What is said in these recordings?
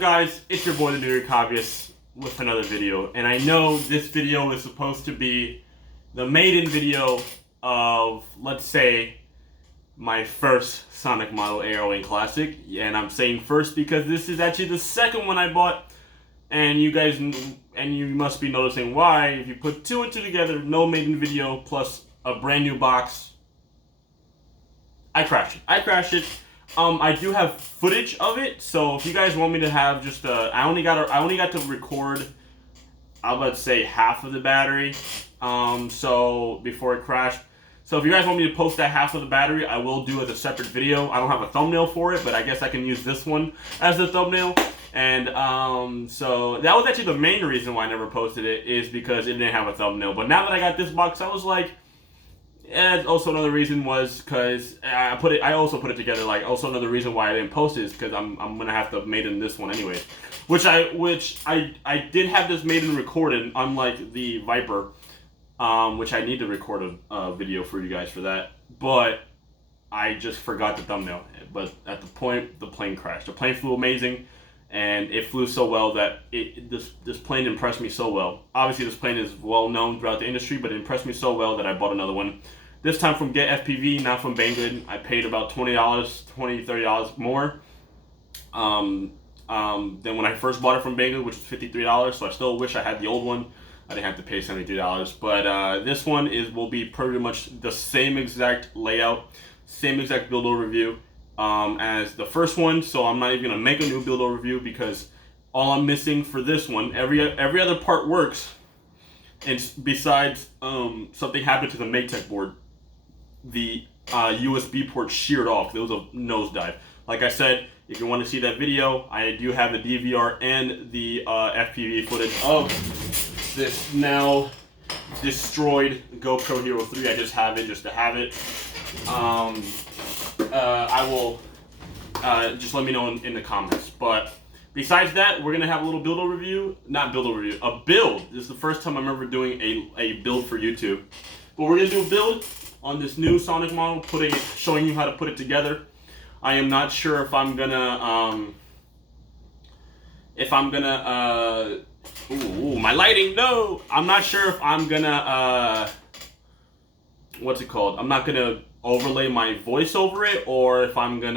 Guys, it's your boy the New York Hobbyist with another video, and I know this video is supposed to be the maiden video of, let's say, my first Sonic model Aero Classic, and I'm saying first because this is actually the second one I bought, and you must be noticing why. If you put two and two together, no maiden video plus a brand new box, I crashed it. I do have footage of it, so if you guys want me to have just I only got to record, I'll let's say half of the battery, so before it crashed. So if you guys want me to post that half of the battery, I will do as a separate video. I don't have a thumbnail for it, but I guess I can use this one as the thumbnail. And so that was actually the main reason why I never posted it, is because it didn't have a thumbnail. But now that I got this box, I was like, and also another reason was because I also put it together. Like, also another reason why I didn't post it is because I'm gonna have to maiden this one anyways. Which I did have this maiden recorded, unlike the Viper, which I need to record a video for you guys for that. But I just forgot the thumbnail. But at the point, the plane crashed. The plane flew amazing, and it flew so well that this plane impressed me so well. Obviously, this plane is well known throughout the industry, but it impressed me so well that I bought another one. This time from Get FPV, not from Banggood. I paid about $20, $30 more than when I first bought it from Banggood, which was $53. So I still wish I had the old one. I didn't have to pay $73. But this one will be pretty much the same exact layout, same exact build overview as the first one. So I'm not even gonna make a new build overview because all I'm missing for this one, every other part works, and besides something happened to the Maytech board. The USB port sheared off. There was a nosedive. Like I said, if you want to see that video, I do have the DVR and the FPV footage of this now destroyed GoPro Hero 3. I just have it just to have it. I will just let me know in the comments. But besides that, we're gonna have a little build overview. Not build overview, a build. This is the first time I remember doing a build for YouTube. But we're gonna do a build on this new Sonic model, showing you how to put it together. I am not sure if I'm gonna ooh, my lighting, no! I'm not sure if I'm gonna what's it called? I'm not gonna overlay my voice over it, or if I'm just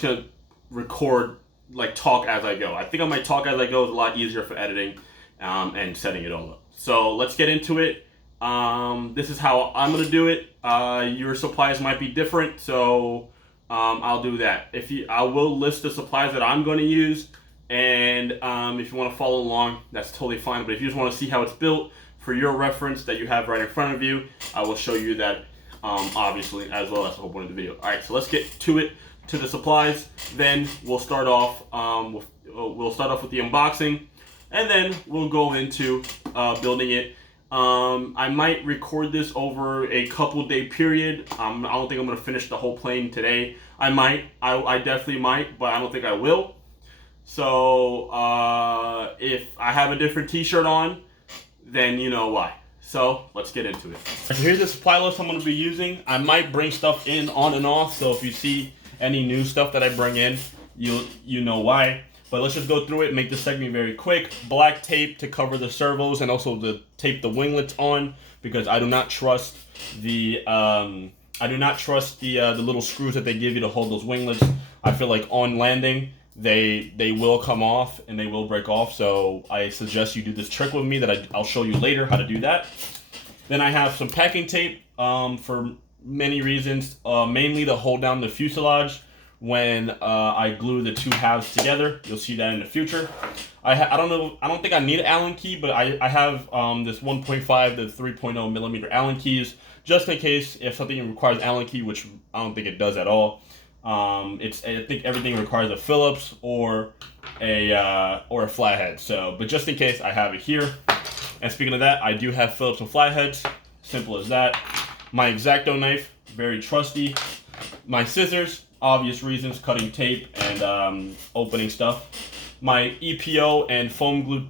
gonna record, like, talk as I go. I think I might talk as I go. Is a lot easier for editing and setting it all up. So let's get into it. This is how I'm gonna do it. Your supplies might be different, so I'll do that. I will list the supplies that I'm going to use, and if you want to follow along, that's totally fine. But if you just want to see how it's built for your reference that you have right in front of you, I will show you that, obviously, as well as the whole point of the video. All right, so let's get to it, to the supplies. Then we'll start off. We'll start off with the unboxing, and then we'll go into building it. I might record this over a couple day period. I don't think I'm gonna finish the whole plane today. I might. I definitely might, but I don't think I will. So if I have a different t-shirt on, then you know why. So let's get into it. So here's the supply list I'm gonna be using. I might bring stuff in on and off, so if you see any new stuff that I bring in, you know why. But let's just go through it and make this segment very quick. Black tape to cover the servos and also to tape the winglets on, because I do not trust the little screws that they give you to hold those winglets. I feel like on landing they will come off and they will break off. So I suggest you do this trick with me that I'll show you later how to do that. Then I have some packing tape for many reasons, mainly to hold down the fuselage when I glue the two halves together. You'll see that in the future. I don't think I need an Allen key, but I have this 1.5 to 3.0 millimeter Allen keys, just in case if something requires Allen key, which I don't think it does at all. I think everything requires a Phillips or a flathead. So, but just in case, I have it here. And speaking of that, I do have Phillips and flatheads. Simple as that. My X-Acto knife, very trusty. My scissors, obvious reasons, cutting tape and opening stuff. My EPO and foam glue,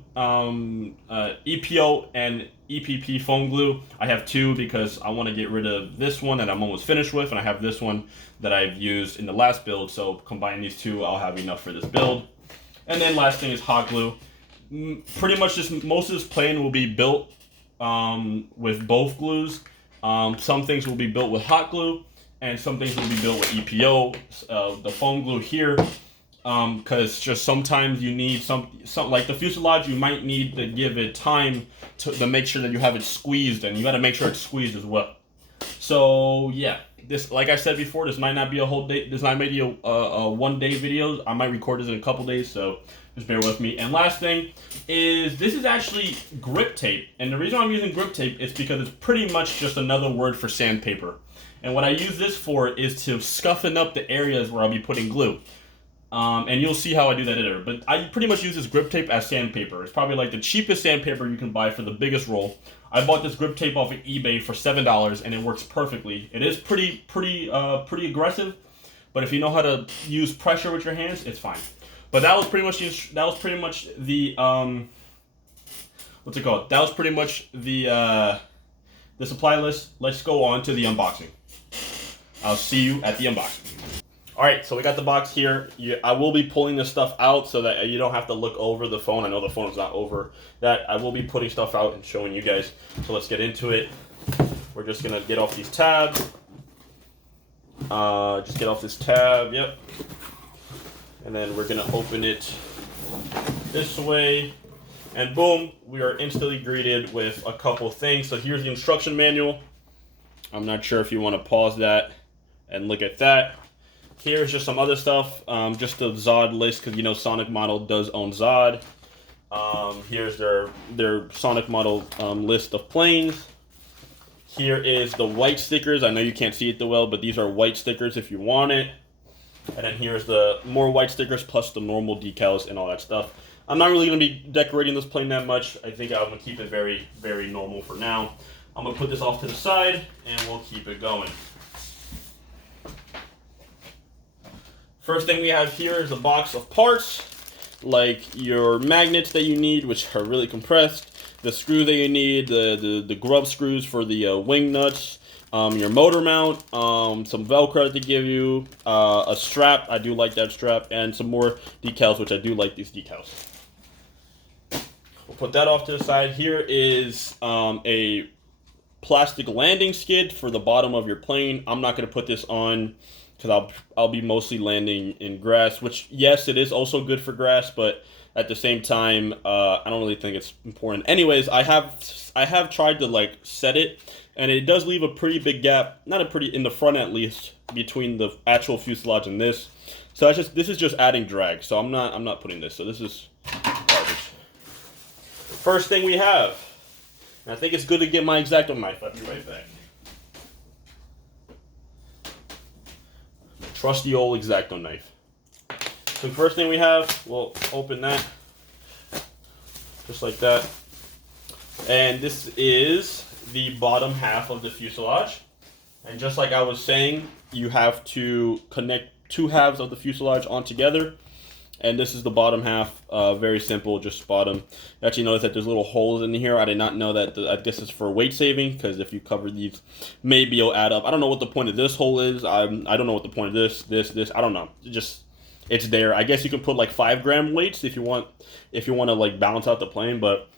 EPO and EPP foam glue. I have 2 because I want to get rid of this one that I'm almost finished with, and I have this one that I've used in the last build. So combine these 2, I'll have enough for this build. And then last thing is hot glue. Pretty much just most of this plane will be built with both glues. Some things will be built with hot glue, and some things will be built with EPO. The foam glue here, because just sometimes you need some like the fuselage, you might need to give it time to make sure that you have it squeezed, and you got to make sure it's squeezed as well. So yeah, this, like I said before, this might not be a whole day. This might be a one-day video. I might record this in a couple days, so just bear with me. And last thing is, this is actually grip tape, and the reason I'm using grip tape is because it's pretty much just another word for sandpaper. And what I use this for is to scuffen up the areas where I'll be putting glue. And you'll see how I do that later. But I pretty much use this grip tape as sandpaper. It's probably like the cheapest sandpaper you can buy for the biggest roll. I bought this grip tape off of eBay for $7, and it works perfectly. It is pretty aggressive, but if you know how to use pressure with your hands, it's fine. But that was pretty much the what's it called? That was pretty much the supply list. Let's go on to the unboxing. I'll see you at the unboxing. Alright, so we got the box here. I will be pulling this stuff out so that you don't have to look over the phone. I know the phone is not over that. I will be putting stuff out and showing you guys. So let's get into it. We're just going to get off these tabs. Just get off this tab, yep. And then we're going to open it this way. And boom, we are instantly greeted with a couple things. So here's the instruction manual. I'm not sure if you want to pause that and look at that. Here's just some other stuff, just the Zod list, because you know Sonic Model does own Zod. Here's their Sonic Model list of planes. Here is the white stickers. I know you can't see it too well, but these are white stickers if you want it. And then here's the more white stickers plus the normal decals and all that stuff. I'm not really going to be decorating this plane that much. I think I'm going to keep it very, very normal for now. I'm going to put this off to the side, and we'll keep it going. First thing we have here is a box of parts, like your magnets that you need, which are really compressed, the screw that you need, the grub screws for the wing nuts, your motor mount, some Velcro to give you, a strap, I do like that strap, and some more decals, which I do like these decals. We'll put that off to the side. Here is a plastic landing skid for the bottom of your plane. I'm not going to put this on because I'll be mostly landing in grass, which, yes, it is also good for grass, but at the same time, I don't really think it's important. Anyways, I have tried to like set it, and it does leave a pretty big gap, in the front at least, between the actual fuselage and this. So this is just adding drag. So I'm not putting this. So this is garbage. First thing we have, and I think it's good to get my X-Acto knife. I'll be right back. Trusty old X-Acto knife. So the first thing we have, we'll open that, just like that. And this is the bottom half of the fuselage. And just like I was saying, you have to connect 2 halves of the fuselage on together. And this is the bottom half, very simple, just bottom. You actually notice that there's little holes in here. I did not know that. I guess it's for weight saving, because if you cover these, maybe it'll add up. I don't know what the point of this hole is. I don't know what the point of this. I don't know. It's there. I guess you can put like 5-gram weights if you want to like balance out the plane. But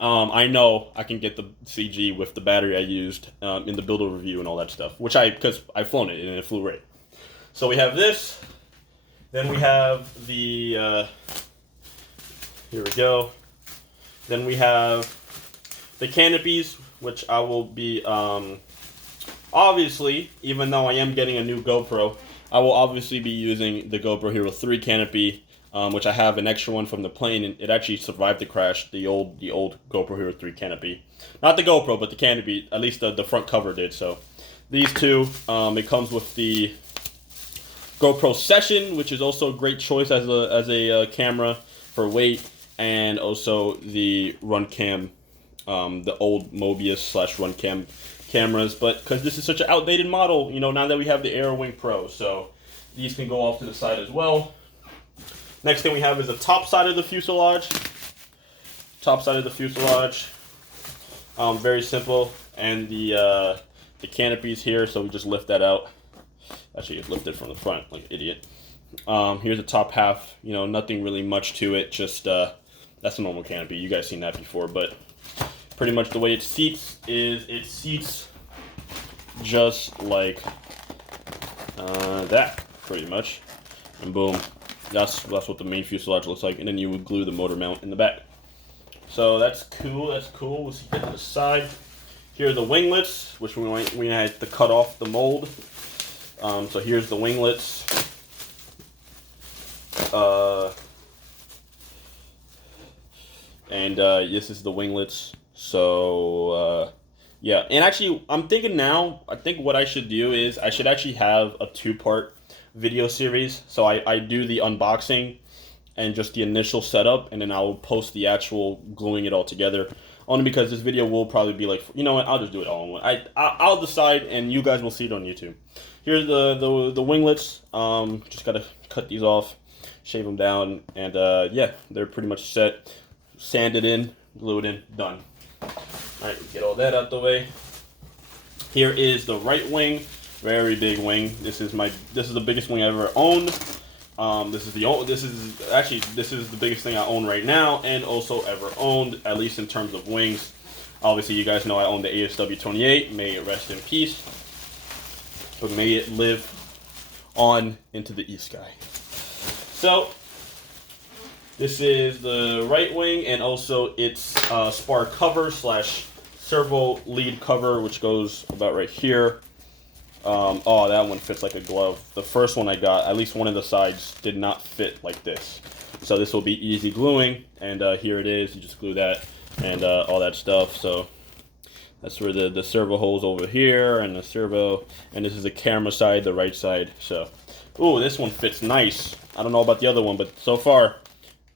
I know I can get the CG with the battery I used in the build overview and all that stuff, because I've flown it and it flew right. So we have this. Then we have the, here we go. Then we have the canopies, which I will be, obviously, even though I am getting a new GoPro, I will obviously be using the GoPro Hero 3 canopy, which I have an extra one from the plane, and it actually survived the crash, the old GoPro Hero 3 canopy. Not the GoPro, but the canopy, at least the front cover did, so. These two, it comes with the GoPro Session, which is also a great choice as a camera for weight, and also the Runcam, the old Mobius / Runcam cameras. But because this is such an outdated model, you know, now that we have the Aero Wing Pro, so these can go off to the side as well. Next thing we have is the top side of the fuselage. Top side of the fuselage. Very simple. And the canopy's here, so we just lift that out. Actually, just lift it from the front like an idiot. Here's the top half. You know, nothing really much to it. Just that's a normal canopy. You guys seen that before, but pretty much the way it seats is it seats just like that, pretty much. And boom, that's what the main fuselage looks like. And then you would glue the motor mount in the back. So that's cool. That's cool. We'll see that to the side. Here are the winglets, which we had to cut off the mold. So here's the winglets. This is the winglets. So yeah, and actually, I'm thinking now. I think what I should do is I should actually have a 2-part video series. So I do the unboxing and just the initial setup, and then I'll post the actual gluing it all together. Only because this video will probably be like, you know what? I'll just do it all in one. I'll decide, and you guys will see it on YouTube. Here's the winglets. Just gotta cut these off, shave them down, and yeah, they're pretty much set. Sand it in, glue it in, done. All right, get all that out the way. Here is the right wing, very big wing. This is the biggest wing I've ever owned. This is the biggest thing I own right now, and also ever owned, at least in terms of wings. Obviously, you guys know I own the ASW-28. May it rest in peace, but may it live on into the east sky. So this is the right wing, and also its spar cover / servo lead cover, which goes about right here. Oh, that one fits like a glove. The first one I got, at least one of the sides, did not fit like this. So this will be easy gluing, and here it is. You just glue that and all that stuff. So that's where the servo holes over here, and the servo, and this is the camera side, the right side. So, ooh, this one fits nice. I don't know about the other one, but so far,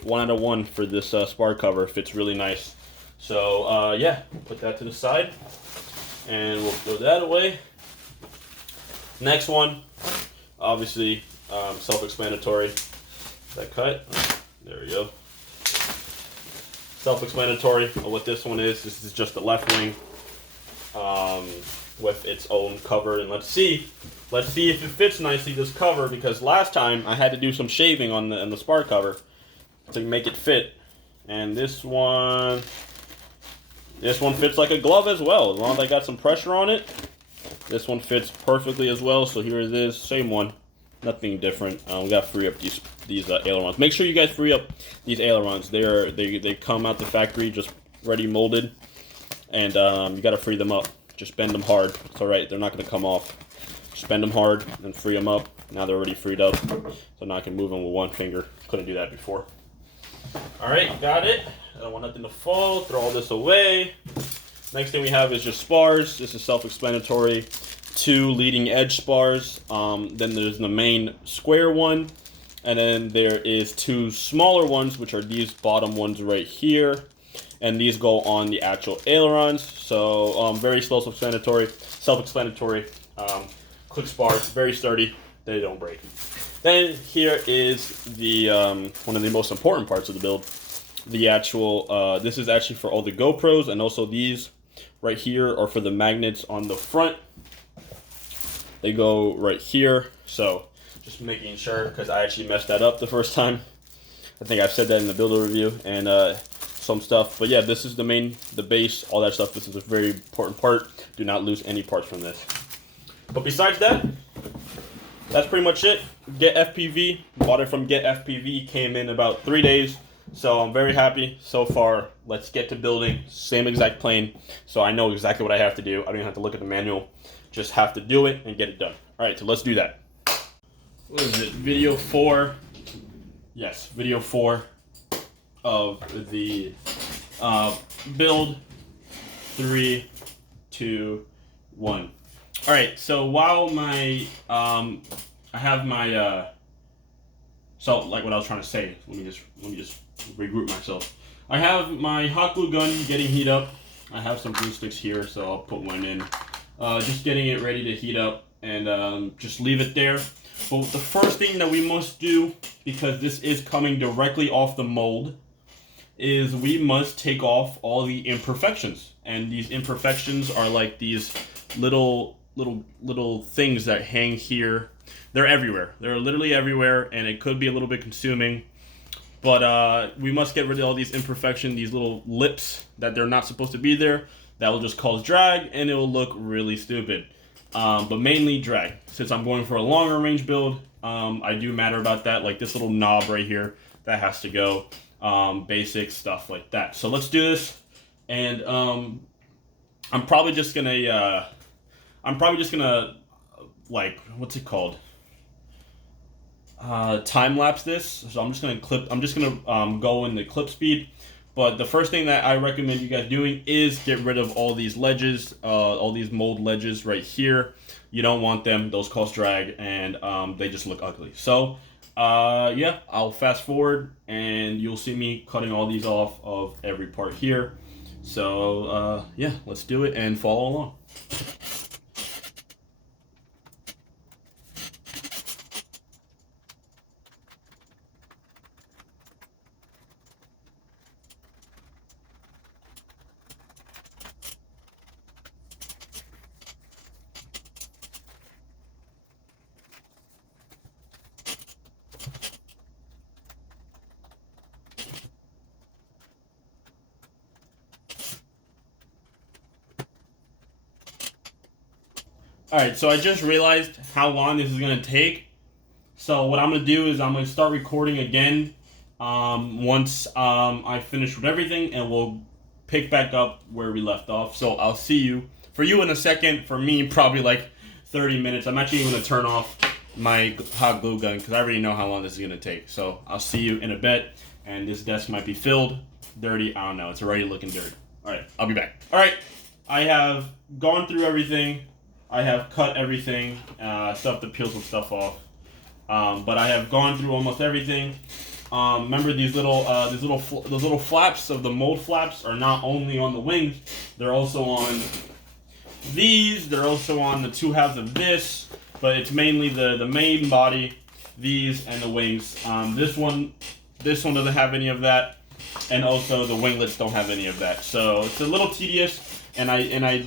1 out of 1 for this spar cover. Fits really nice. So yeah, put that to the side, and we'll throw that away. Next one, obviously, self-explanatory. That cut? There we go. Self-explanatory of what this one is. This is just the left wing with its own cover, and let's see if it fits nicely, this cover, because last time I had to do some shaving on the spar cover to make it fit, and this one fits like a glove as well, as long as I got some pressure on it. This one fits perfectly as well. So here it is, same one, nothing different. We got to free up these ailerons. Make sure you guys free up these ailerons. They come out the factory just ready molded, and you got to free them up. Just bend them hard. It's all right. They're not going to come off. Just bend them hard and free them up. Now they're already freed up, so now I can move them with one finger. Couldn't do that before. All right, got it. I don't want nothing to fall. Throw all this away. Next thing we have is just spars. This is self-explanatory. 2 leading edge spars. Then there's the main square one. And then there is 2 smaller ones, which are these bottom ones right here. And these go on the actual ailerons. So very self-explanatory. Click spars, very sturdy. They don't break. Then here is the one of the most important parts of the build. The actual, this is actually for all the GoPros, and also these right here are for the magnets on the front. They go right here. So just making sure, because I actually messed that up the first time. I think I've said that in the builder review and some stuff. But yeah, this is the base, all that stuff. This is a very important part. Do not lose any parts from this. But besides that, that's pretty much it. Get FPV, bought it from Get FPV, came in about 3 days. So I'm very happy so far. Let's get to building. Same exact plane. So I know exactly what I have to do. I don't even have to look at the manual. Just have to do it and get it done. All right, so let's do that. What is it? Video 4. Yes, video 4 of the build. 3, 2, 1. All right, so while my I have my so like what I was trying to say, let me just regroup myself. I have my hot glue gun getting heat up. I have some glue sticks here, so I'll put one in. Just getting it ready to heat up, and just leave it there. But the first thing that we must do, because this is coming directly off the mold, is we must take off all the imperfections. And these imperfections are like these little things that hang here. They're everywhere. They're literally everywhere, and it could be a little bit consuming. But we must get rid of all these imperfections, these little lips that they're not supposed to be there. That will just cause drag, and it will look really stupid. But mainly drag. Since I'm going for a longer range build, I do matter about that. Like this little knob right here, that has to go. Basic stuff like that. So let's do this, and I'm probably just gonna like, what's it called? Time lapse this. So I'm just gonna go in the clip speed. But the first thing that I recommend you guys doing is get rid of all these ledges, all these mold ledges right here. You don't want them; those cause drag, and they just look ugly. So, yeah, I'll fast forward, and you'll see me cutting all these off of every part here. So, yeah, let's do it and follow along. Alright, so I just realized how long this is going to take. So what I'm going to do is I'm going to start recording again once I finish with everything, and we'll pick back up where we left off. So I'll see you, for you in a second, for me probably like 30 minutes. I'm actually going to turn off my hot glue gun because I already know how long this is going to take. So I'll see you in a bit, and this desk might be filled, dirty, I don't know, it's already looking dirty. Alright, I'll be back. Alright, I have gone through everything. I have cut everything, stuff to peel some stuff off, but I have gone through almost everything. Remember those little flaps of the mold flaps are not only on the wings, they're also on these. They're also on the two halves of this, but it's mainly the main body, these, and the wings. This one doesn't have any of that, and also the winglets don't have any of that. So it's a little tedious, and I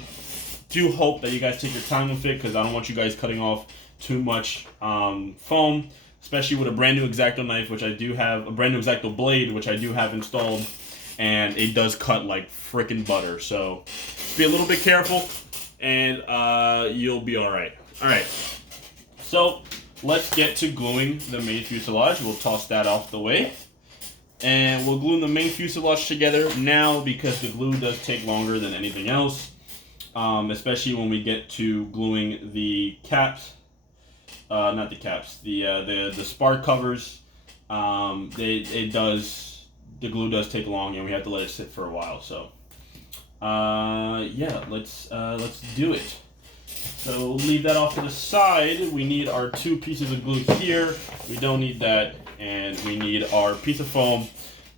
do hope that you guys take your time with it, because I don't want you guys cutting off too much foam, especially with a brand new X-Acto knife, which I do have, a brand new X-Acto blade, which I do have installed, and it does cut like frickin' butter. So be a little bit careful, and you'll be alright. Alright, so let's get to gluing the main fuselage. We'll toss that off the way, and we'll glue the main fuselage together now, because the glue does take longer than anything else. Especially when we get to gluing the caps, not the caps, the Spar covers. The glue does take long, and we have to let it sit for a while. So, yeah, let's do it. So we'll leave that off to the side. We need our two pieces of glue here. We don't need that, and we need our piece of foam,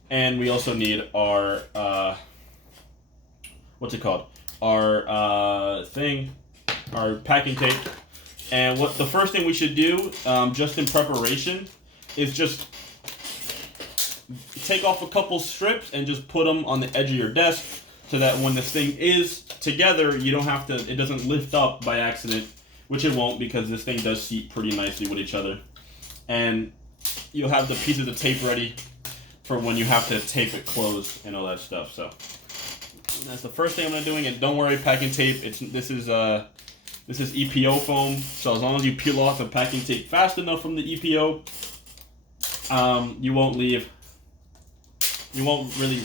and we also need our what's it called? Our packing tape. And what the first thing we should do, just in preparation, is just take off a couple strips and just put them on the edge of your desk, so that when this thing is together, you don't have to, it doesn't lift up by accident, which it won't, because this thing does seat pretty nicely with each other. And you'll have the pieces of tape ready for when you have to tape it closed and all that stuff. So that's the first thing I'm doing, and don't worry, packing tape. This is EPO foam, so as long as you peel off the packing tape fast enough from the EPO, you won't really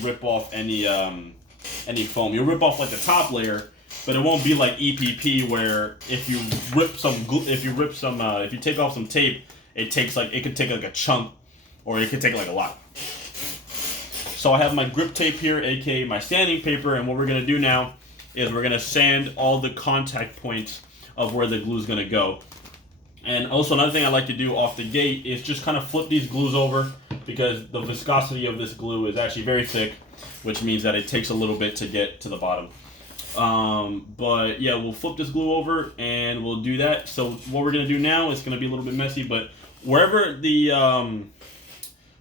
rip off any foam. You'll rip off like the top layer, but it won't be like EPP, where if you take off some tape, it could take like a chunk, or it could take like a lot. So I have my grip tape here, aka my sanding paper, and what we're going to do now is we're going to sand all the contact points of where the glue is going to go. And also another thing I like to do off the gate is just kind of flip these glues over, because the viscosity of this glue is actually very thick, which means that it takes a little bit to get to the bottom. But yeah, we'll flip this glue over and we'll do that. So what we're going to do now is going to be a little bit messy, but wherever the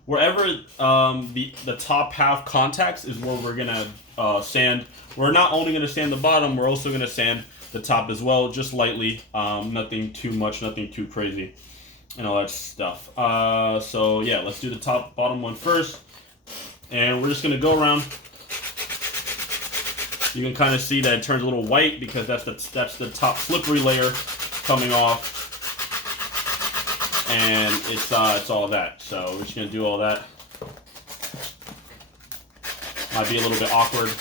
wherever the top half contacts is where we're gonna sand. We're not only gonna sand the bottom, we're also gonna sand the top as well, just lightly. Nothing too much, nothing too crazy, and all that stuff. So yeah, let's do the bottom one first, and we're just gonna go around. You can kind of see that it turns a little white because that's the top slippery layer coming off, and it's all that. So we're just gonna do all that. Might be a little bit awkward,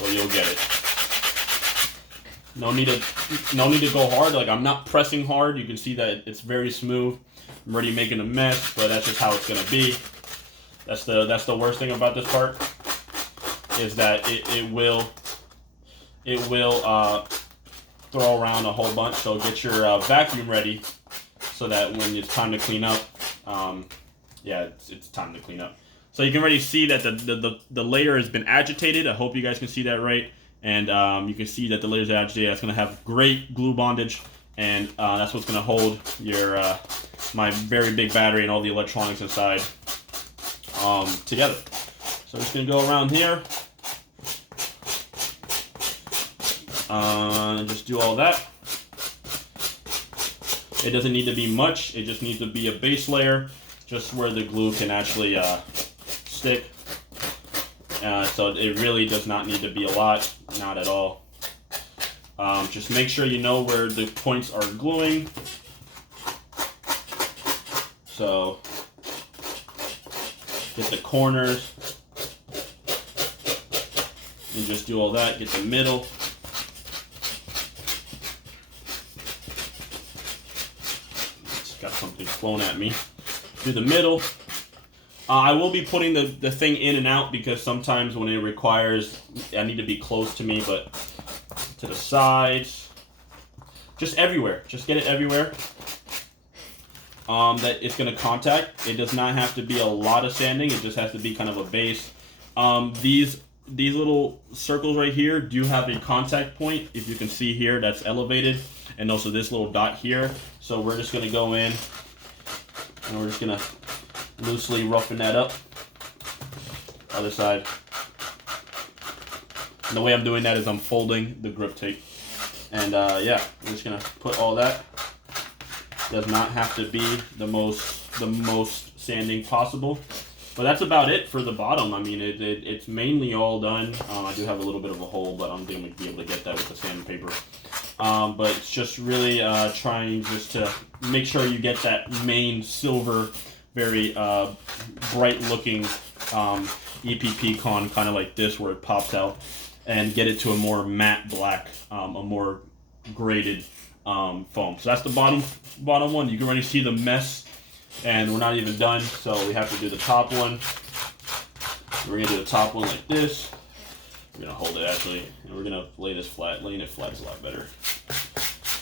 but you'll get it. No need to go hard. Like, I'm not pressing hard. You can see that it's very smooth. I'm already making a mess, but that's just how it's gonna be. That's the worst thing about this part, is that it will throw around a whole bunch. So get your vacuum ready, so that when it's time to clean up, yeah, it's time to clean up. So you can already see that the layer has been agitated. I hope you guys can see that right. And you can see that the layers are agitated. That's going to have great glue bondage, and that's what's going to hold your my very big battery and all the electronics inside together. So I'm just going to go around here and just do all that. It doesn't need to be much. It just needs to be a base layer, just where the glue can actually stick. So it really does not need to be a lot, not at all. Just make sure you know where the points are gluing. So get the corners and just do all that. Get the middle. Just got something flown at me. Do the middle. I will be putting the thing in and out because sometimes when it requires, I need to be close to me, but to the sides, just everywhere. Just get it everywhere that it's going to contact. It does not have to be a lot of sanding. It just has to be kind of a base. These little circles right here do have a contact point. If you can see here, that's elevated, and also this little dot here. So we're just going to go in, and we're just going to loosely roughen that up. Other side. And the way I'm doing that is I'm folding the grip tape. And yeah, I'm just gonna put all that. Does not have to be the most sanding possible. But that's about it for the bottom. I mean, it's mainly all done. I do have a little bit of a hole, but I'm going to be able to get that with the sandpaper. But it's just really trying just to make sure you get that main silver, very bright looking EPP con, kind of like this, where it pops out, and get it to a more matte black, a more graded foam. So that's the bottom one. You can already see the mess, and we're not even done, so we have to do the top one. We're going to do the top one like this. We're going to hold it actually, and we're going to lay this flat. Laying it flat is a lot better.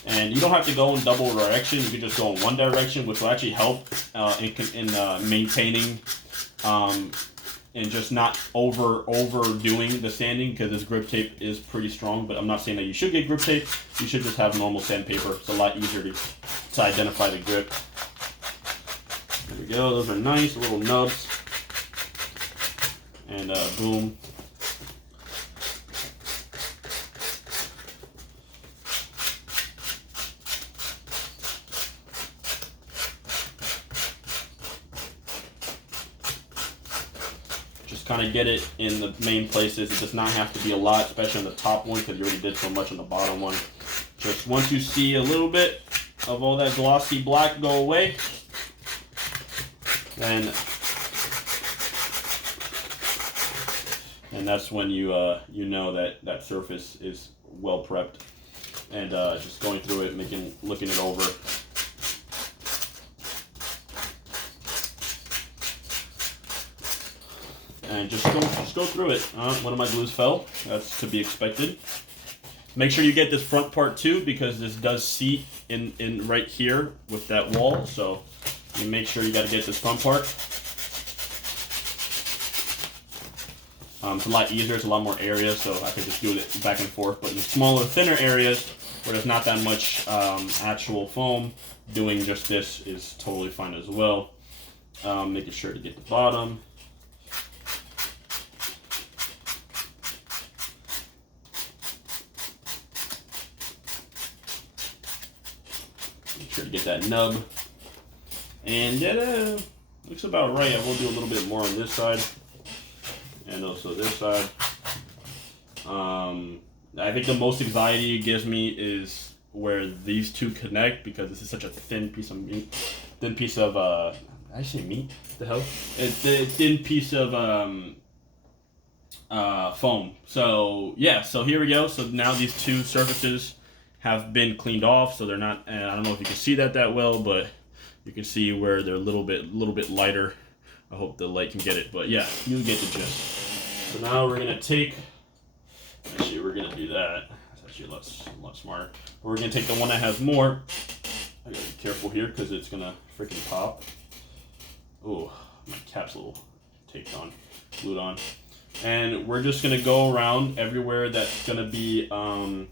And you don't have to go in double direction. You can just go in one direction, which will actually help in maintaining and just not overdoing the sanding, because this grip tape is pretty strong. But I'm not saying that you should get grip tape. You should just have normal sandpaper. It's a lot easier to identify the grip. There we go. Those are nice little nubs. And boom. Kind of get it in the main places. It does not have to be a lot, especially on the top one, because you already did so much on the bottom one. Just once you see a little bit of all that glossy black go away, then that's when you know that surface is well prepped. And just going through it, looking it over. And just go through it. One of my glues fell. That's to be expected. Make sure you get this front part too, because this does seat in right here with that wall. So you make sure you got to get this front part. It's a lot easier. It's a lot more area, so I could just do it back and forth. But in smaller, thinner areas where there's not that much actual foam, doing just this is totally fine as well. Making sure to get the bottom. Make sure to get that nub. And that looks about right. I will do a little bit more on this side. And also this side. I think the most anxiety it gives me is where these two connect, because this is such a thin piece of meat. Thin piece of, did I say meat? What the hell? It's a thin piece of foam. So yeah, so here we go. So now these two surfaces have been cleaned off, so they're not, and I don't know if you can see that well, but you can see where they're a little bit lighter. I hope the light can get it, but yeah, you get the gist. So now we're gonna take, actually we're gonna do that. It's actually a lot smarter. But we're gonna take the one that has more. I gotta be careful here because it's gonna freaking pop. Oh, my cap's a little taped on, glued on. And we're just gonna go around everywhere that's gonna be glued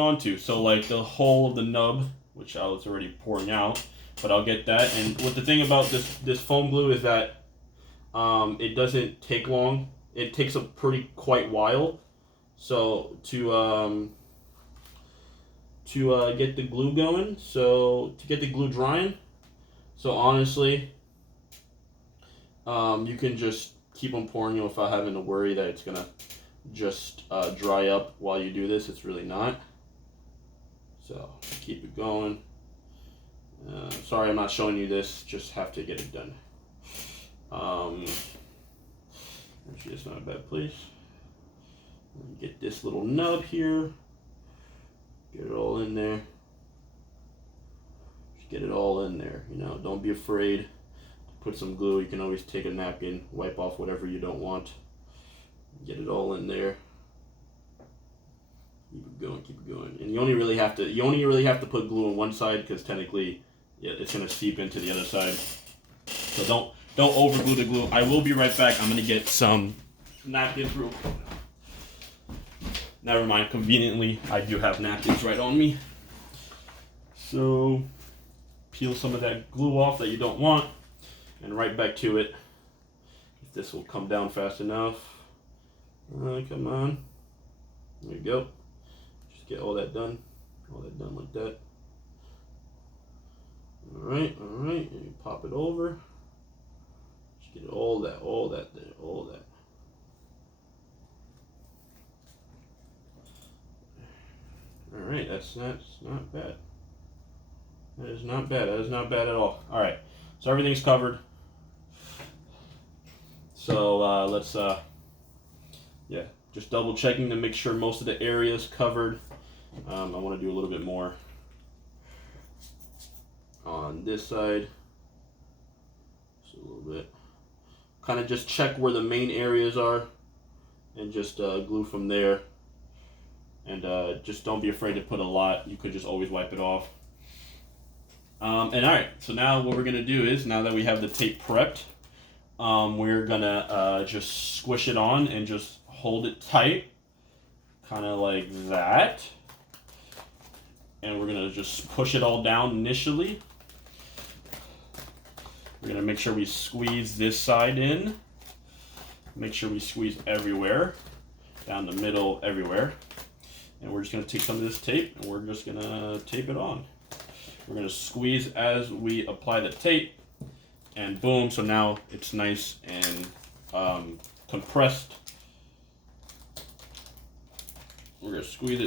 onto. So like the whole of the nub, which I was already pouring out, but I'll get that. And what the thing about this foam glue is that it doesn't take long. It takes a quite while. So to get the glue going, to get the glue drying. So honestly, you can just keep on pouring without having to worry that it's gonna just dry up while you do this. It's really not. So keep it going. Sorry I'm not showing you this, just have to get it done. Actually, it's not a bad place. Get this little nub here. Get it all in there. Just get it all in there. You know, don't be afraid to put some glue. You can always take a napkin, wipe off whatever you don't want. Get it all in there. Keep it going, keep it going. And you only really have to put glue on one side, because technically, yeah, it's gonna seep into the other side. So don't over glue the glue. I will be right back. I'm gonna get some napkins real quick. Never mind, conveniently, I do have napkins right on me. So, peel some of that glue off that you don't want, and right back to it. If this will come down fast enough. Come on. There we go. Just get all that done like that. Alright, and you pop it over. Just get all that there, all that. Alright, that's not bad. That is not bad. That is not bad at all. Alright, so everything's covered. So let's just double checking to make sure most of the area is covered. I want to do a little bit more on this side. Just a little bit. Kind of just check where the main areas are, and just glue from there. And just don't be afraid to put a lot. You could just always wipe it off. And alright, so now what we're going to do is, now that we have the tape prepped, we're going to just squish it on and just hold it tight. Kind of like that. And we're going to just push it all down initially. We're going to make sure we squeeze this side in. Make sure we squeeze everywhere. Down the middle, everywhere. And we're just going to take some of this tape and we're just going to tape it on. We're going to squeeze as we apply the tape, and boom, so now it's nice and compressed. We're going to squeeze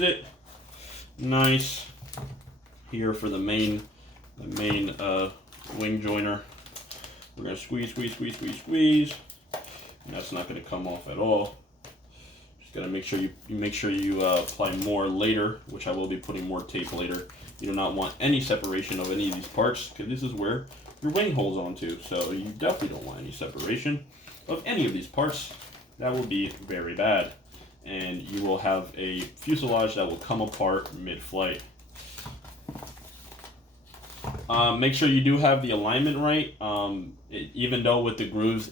it. Nice. Here for the main wing joiner. We're going to squeeze. And that's not going to come off at all. Gotta make sure you apply more later, which I will be putting more tape later. You do not want any separation of any of these parts, because this is where your wing holds onto. So you definitely don't want any separation of any of these parts. That will be very bad, and you will have a fuselage that will come apart mid-flight. Make sure you do have the alignment right. Even though with the grooves,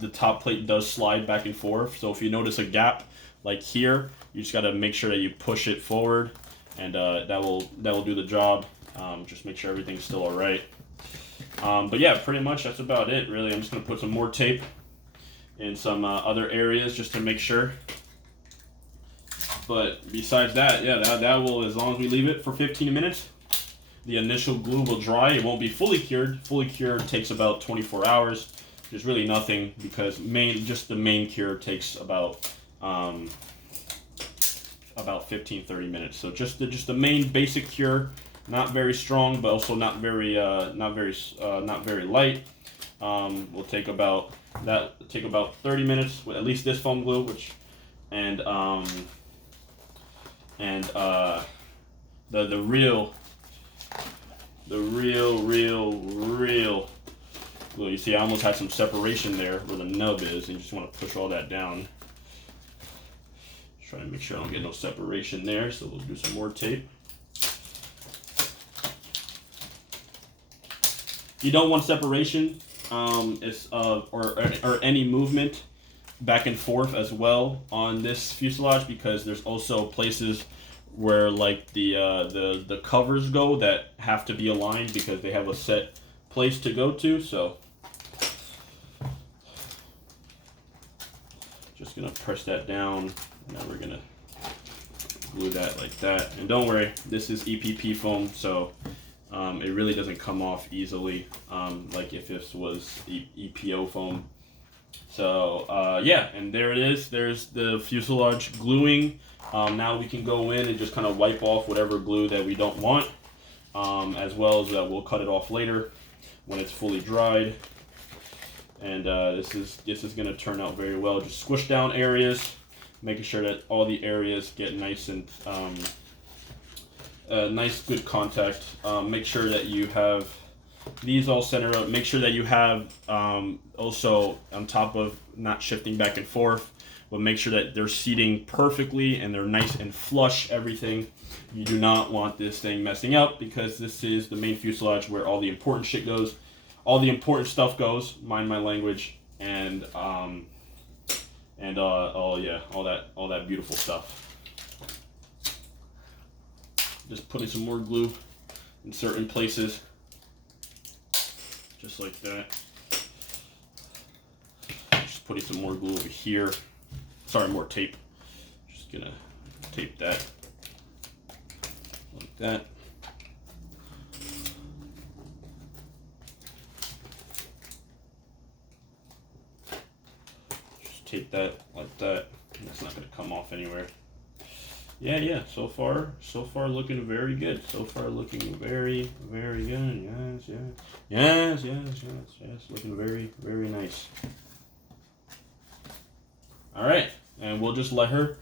the top plate does slide back and forth. So if you notice a gap like here, you just got to make sure that you push it forward, and that will do the job. Just make sure everything's still all right. But yeah, pretty much that's about it, really. I'm just going to put some more tape in some other areas just to make sure. But besides that, yeah, that will, as long as we leave it for 15 minutes, the initial glue will dry. It won't be fully cured. Fully cured takes about 24 hours. There's really nothing, because just the main cure takes about 15-30 minutes. So just the main basic cure, not very strong, but also not very light. Will take about 30 minutes with at least this foam glue, the real glue. You see, I almost had some separation there where the nub is, and you just want to push all that down. Just trying to make sure I don't get no separation there, so we'll do some more tape. You don't want separation, or any movement back and forth as well on this fuselage, because there's also places where like the covers go that have to be aligned because they have a set place to go to. So just gonna press that down, and now we're gonna glue that like that. And don't worry, this is EPP foam, so it really doesn't come off easily, like if this was EPO foam. So yeah, and there it is. There's the fuselage gluing. Now we can go in and just kind of wipe off whatever glue that we don't want, as well as that we'll cut it off later when it's fully dried. And this is going to turn out very well. Just squish down areas, making sure that all the areas get nice and nice good contact. Make sure that you have these all centered up. Make sure that you have also, on top of not shifting back and forth, but make sure that they're seating perfectly and they're nice and flush, everything. You do not want this thing messing up, because this is the main fuselage where all the important shit goes. All the important stuff goes, mind my language, and all that beautiful stuff. Just putting some more glue in certain places, just like that. Just putting some more glue over here. Sorry, more tape. Just gonna tape that like that. Just tape that like that. That's not gonna come off anywhere. Yeah. So far looking very good. So far looking very, very good. Yes. Looking very, very nice. All right, and we'll just let her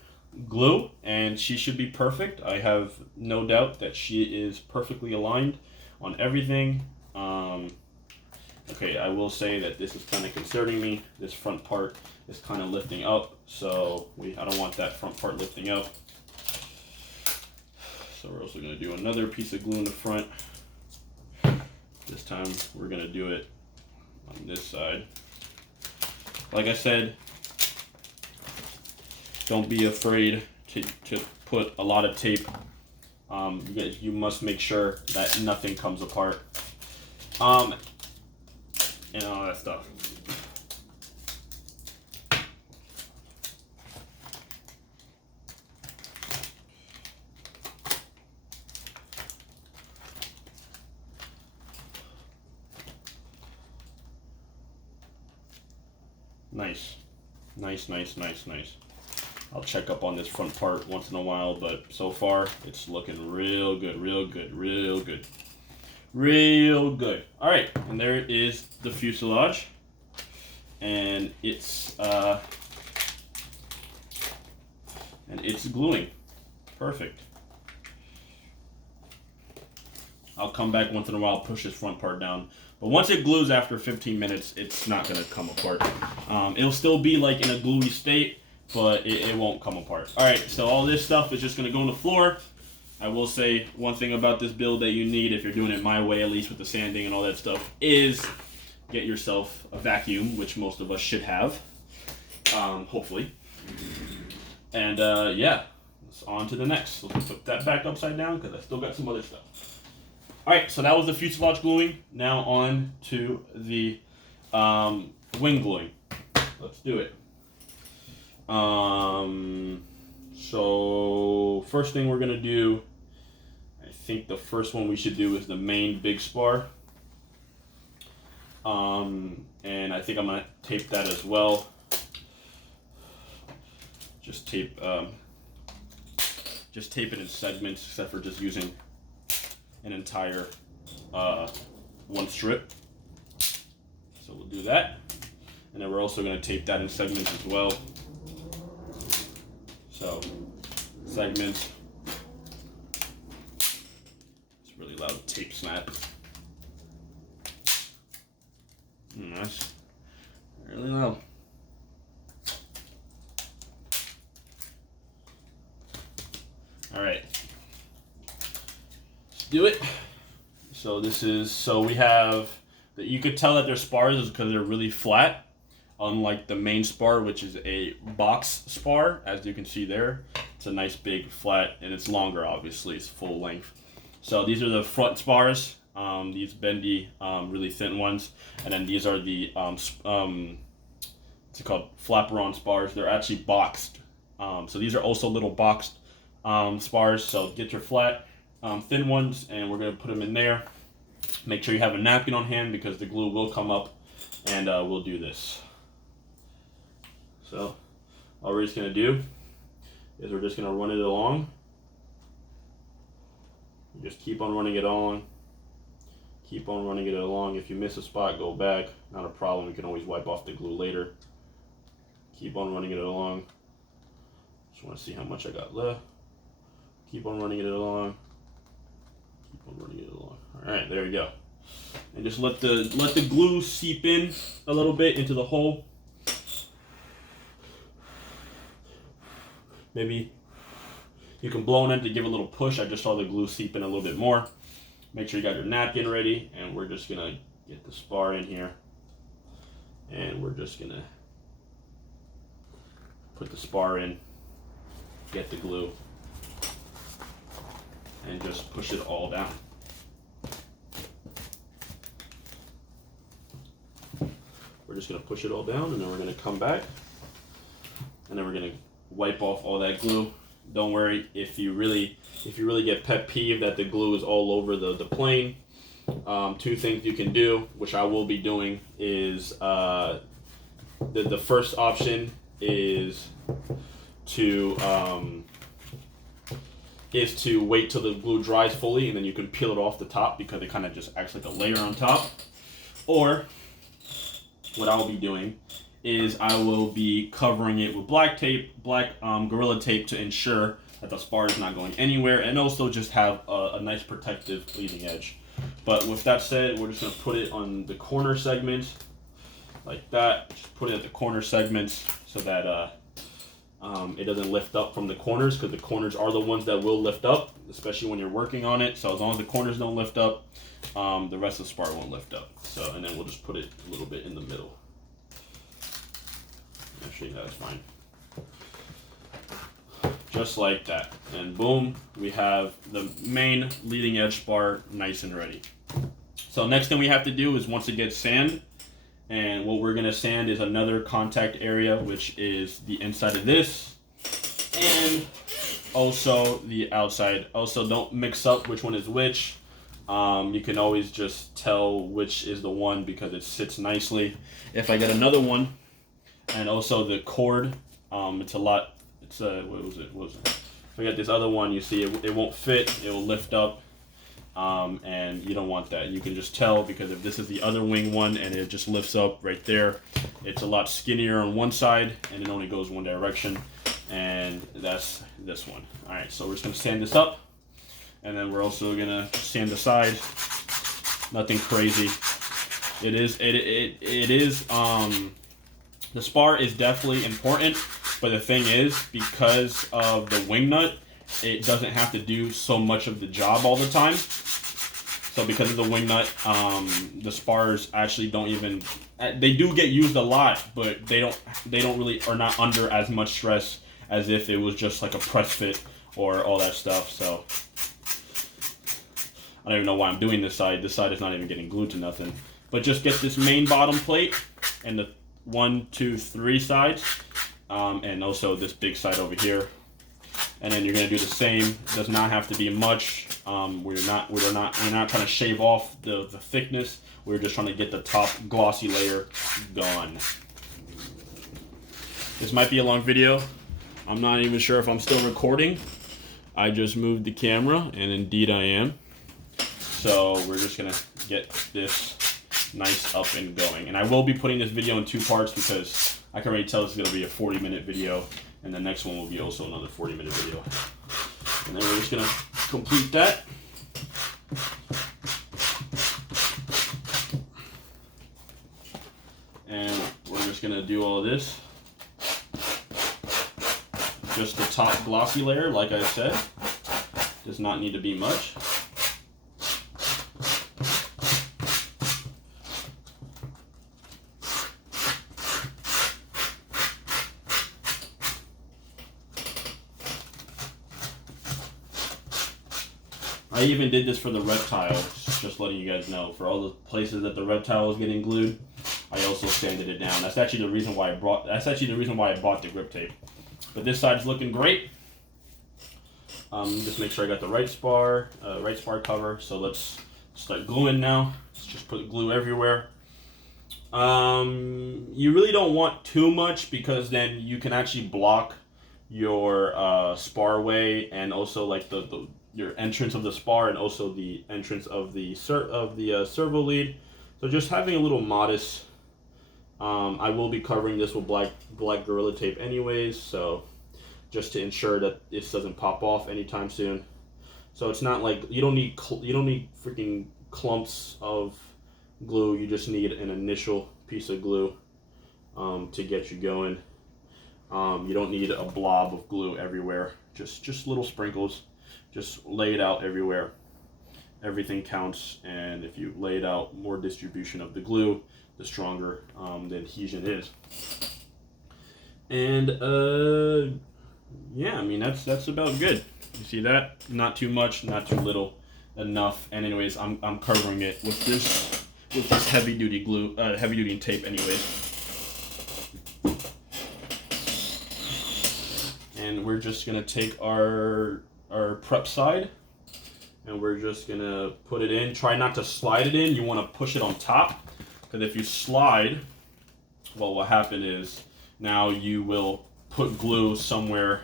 glue, and she should be perfect. I have no doubt that she is perfectly aligned on everything. Okay, I will say that this is kind of concerning me. This front part is kind of lifting up, so I don't want that front part lifting up. So we're also going to do another piece of glue in the front. This time we're going to do it on this side. Like I said, don't be afraid to put a lot of tape. You must make sure that nothing comes apart. And all that stuff. Nice. I'll check up on this front part once in a while, but so far it's looking real good. All right, and there is the fuselage, and it's gluing. Perfect. I'll come back once in a while, push this front part down. But once it glues after 15 minutes, it's not going to come apart. It'll still be like in a gluey state, but it won't come apart. All right, so all this stuff is just going to go on the floor. I will say one thing about this build that you need, if you're doing it my way, at least with the sanding and all that stuff, is get yourself a vacuum, which most of us should have, hopefully. And yeah, let's on to the next. Let's put that back upside down because I still got some other stuff. All right, so that was the fuselage gluing. Now on to the wing gluing. Let's do it. So first thing we're gonna do, I think the first one we should do is the main big spar. And I think I'm gonna tape that as well. Just tape it in segments, except for just using an entire one strip. So we'll do that, and then we're also gonna tape that in segments as well. So segments. It's really loud tape snap. That's really loud. All right, let's do it. So we have that. You could tell that they're spars because they're really flat, unlike the main spar, which is a box spar. As you can see there, it's a nice big flat, and it's longer. Obviously, it's full length. So these are the front spars. These bendy, really thin ones, and then these are the what's it called, flapper-on spars. They're actually boxed. So these are also little boxed spars. So get your flat, thin ones, and we're gonna put them in there. Make sure you have a napkin on hand because the glue will come up, and we'll do this. So all we're just gonna do is we're just gonna run it along. You just keep on running it on. Keep on running it along. If you miss a spot, go back. Not a problem. You can always wipe off the glue later. Keep on running it along. Just want to see how much I got left. Keep on running it along. Keep on running it along. All right, there we go. And just let the glue seep in a little bit into the hole. Maybe you can blow on it to give a little push. I just saw the glue seep in a little bit more. Make sure you got your napkin ready, and we're just gonna get the spar in here, and we're just gonna put the spar in, get the glue, and just push it all down. We're just gonna push it all down, and then we're gonna come back, and then we're gonna wipe off all that glue. Don't worry if you really get pet peeve that the glue is all over the plane. Two things you can do, which I will be doing, is the first option is to wait till the glue dries fully, and then you can peel it off the top because it kind of just acts like a layer on top. Or what I will be doing is I will be covering it with black Gorilla Tape to ensure that the spar is not going anywhere, and also just have a nice protective leading edge. But with that said, we're just going to put it on the corner segments like that. Just put it at the corner segments so that it doesn't lift up from the corners, because the corners are the ones that will lift up, especially when you're working on it. So as long as the corners don't lift up, the rest of the spar won't lift up. So, and then we'll just put it a little bit in the middle. Actually, that's fine. Just like that. And boom, we have the main leading edge spar nice and ready. So next thing we have to do is, once it gets sand, and what we're gonna sand is another contact area, which is the inside of this, and also the outside. Also, don't mix up which one is which. You can always just tell which is the one because it sits nicely. If I get another one, and also the cord, it's a lot. It's what was it? If I got this other one, you see it won't fit. It will lift up, and you don't want that. You can just tell, because if this is the other wing one and it just lifts up right there, it's a lot skinnier on one side and it only goes one direction, and that's this one. All right, so we're just gonna sand this up, and then we're also gonna sand the side. Nothing crazy. It is. The spar is definitely important. But the thing is, because of the wing nut, it doesn't have to do so much of the job all the time. So because of the wing nut, the spars actually don't even, they do get used a lot, but they don't really, are not under as much stress as if it was just like a press fit or all that stuff. So I don't even know why I'm doing this side. This side is not even getting glued to nothing. But just get this main bottom plate and the 1, 2, 3 sides, and also this big side over here. And then you're gonna do the same. It does not have to be much. We're not trying to shave off the thickness. We're just trying to get the top glossy layer done. This might be a long video. I'm not even sure if I'm still recording. I just moved the camera, and indeed I am. So we're just gonna get this nice up and going. And I will be putting this video in 2 parts because I can already tell this is gonna be a 40-minute video, and the next one will be also another 40-minute video. And then we're just gonna complete that. And we're just gonna do all this. Just the top glossy layer, like I said, does not need to be much. I even did this for the reptile, just letting you guys know. For all the places that the reptile was getting glued, I also sanded it down. That's actually the reason why I bought the grip tape. But this side's looking great. Just make sure I got the right spar cover. So let's start gluing now. Let's just put glue everywhere. You really don't want too much because then you can actually block your spar way and also like your entrance of the spar and also the entrance of the servo lead. So just having a little modest. I will be covering this with black Gorilla Tape anyways, so just to ensure that this doesn't pop off anytime soon. So it's not like you don't need freaking clumps of glue. You just need an initial piece of glue to get you going. You don't need a blob of glue everywhere. Just little sprinkles. Just lay it out everywhere. Everything counts, and if you lay it out, more distribution of the glue, the stronger the adhesion is. And yeah, I mean that's about good. You see that? Not too much, not too little, enough. And anyways, I'm covering it with this heavy duty glue, heavy duty tape, anyways. And we're just gonna take our prep side, and we're just gonna put it in. Try not to slide it in. You want to push it on top. Because if you slide, well, what happened is now you will put glue somewhere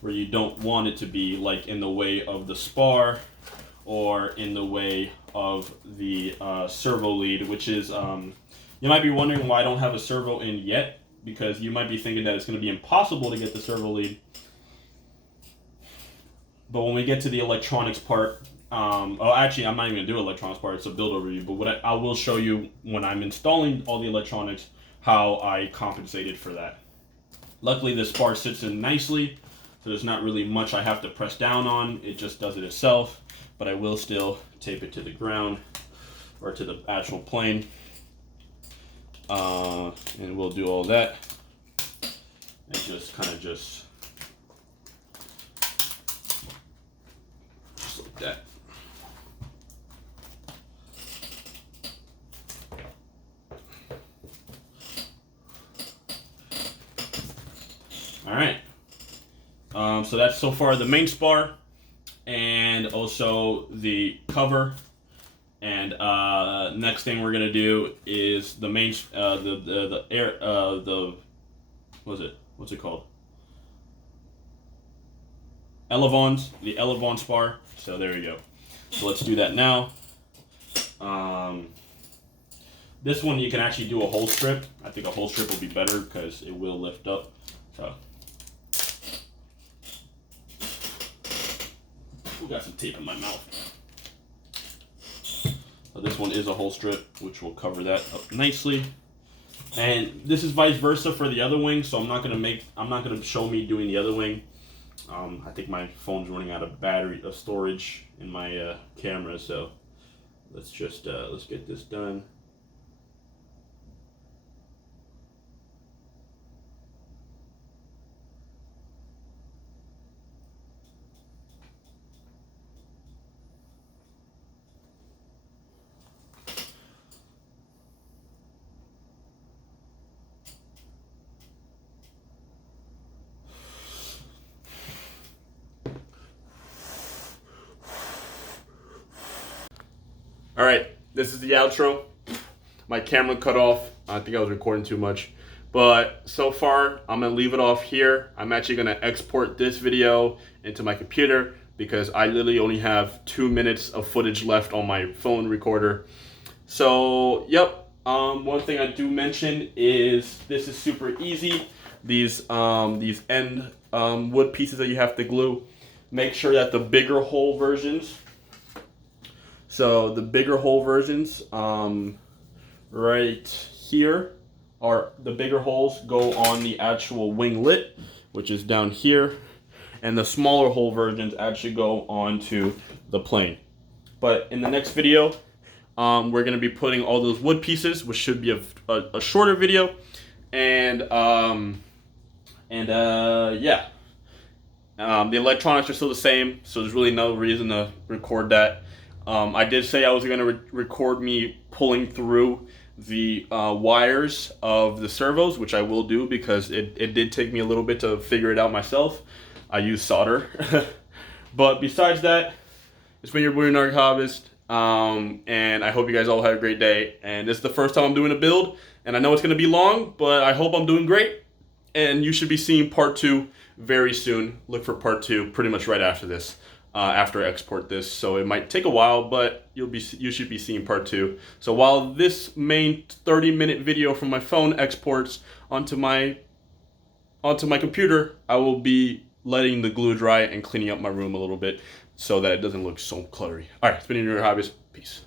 where you don't want it to be, like in the way of the spar or in the way of the servo lead, which is, you might be wondering why I don't have a servo in yet, because you might be thinking that it's going to be impossible to get the servo lead. But when we get to the electronics part, actually, I'm not even going to do electronics part. It's a build overview. But what I will show you when I'm installing all the electronics, how I compensated for that. Luckily, the spar sits in nicely, so there's not really much I have to press down on. It just does it itself. But I will still tape it to the ground or to the actual plane. And we'll do all that. And just kind of just like that. All right. So that's so far the main spar, and also the cover. And next thing we're gonna do is the main what's it called? Elevons, the Elevon spar. So there you go. So let's do that now. This one you can actually do a hole strip. I think a hole strip will be better because it will lift up. So we got some tape in my mouth. So this one is a hole strip, which will cover that up nicely. And this is vice versa for the other wing, so I'm not gonna show me doing the other wing. I think my phone's running out of storage in my camera, so let's get this done. All right, this is the outro. My camera cut off. I think I was recording too much. But so far, I'm going to leave it off here. I'm actually going to export this video into my computer because I literally only have 2 minutes of footage left on my phone recorder. So, yep. One thing I do mention is this is super easy. These end wood pieces that you have to glue. Make sure that the bigger hole versions. So the bigger hole versions, right here, are the bigger holes go on the actual winglet, which is down here, and the smaller hole versions actually go onto the plane. But in the next video, we're going to be putting all those wood pieces, which should be a shorter video, and yeah. The electronics are still the same, so there's really no reason to record that. I did say I was going to record me pulling through the wires of the servos, which I will do because it did take me a little bit to figure it out myself. I use solder. But besides that, it's been your boy Narc Hobbyist, and I hope you guys all had a great day. And this is the first time I'm doing a build, and I know it's going to be long, but I hope I'm doing great. And you should be seeing part 2 very soon. Look for part 2 pretty much right after this. After I export this, so it might take a while, but you should be seeing part 2. So while this main 30-minute video from my phone exports onto my computer, I will be letting the glue dry and cleaning up my room a little bit so that it doesn't look so cluttery. All right, it's been your hobbyist. Peace.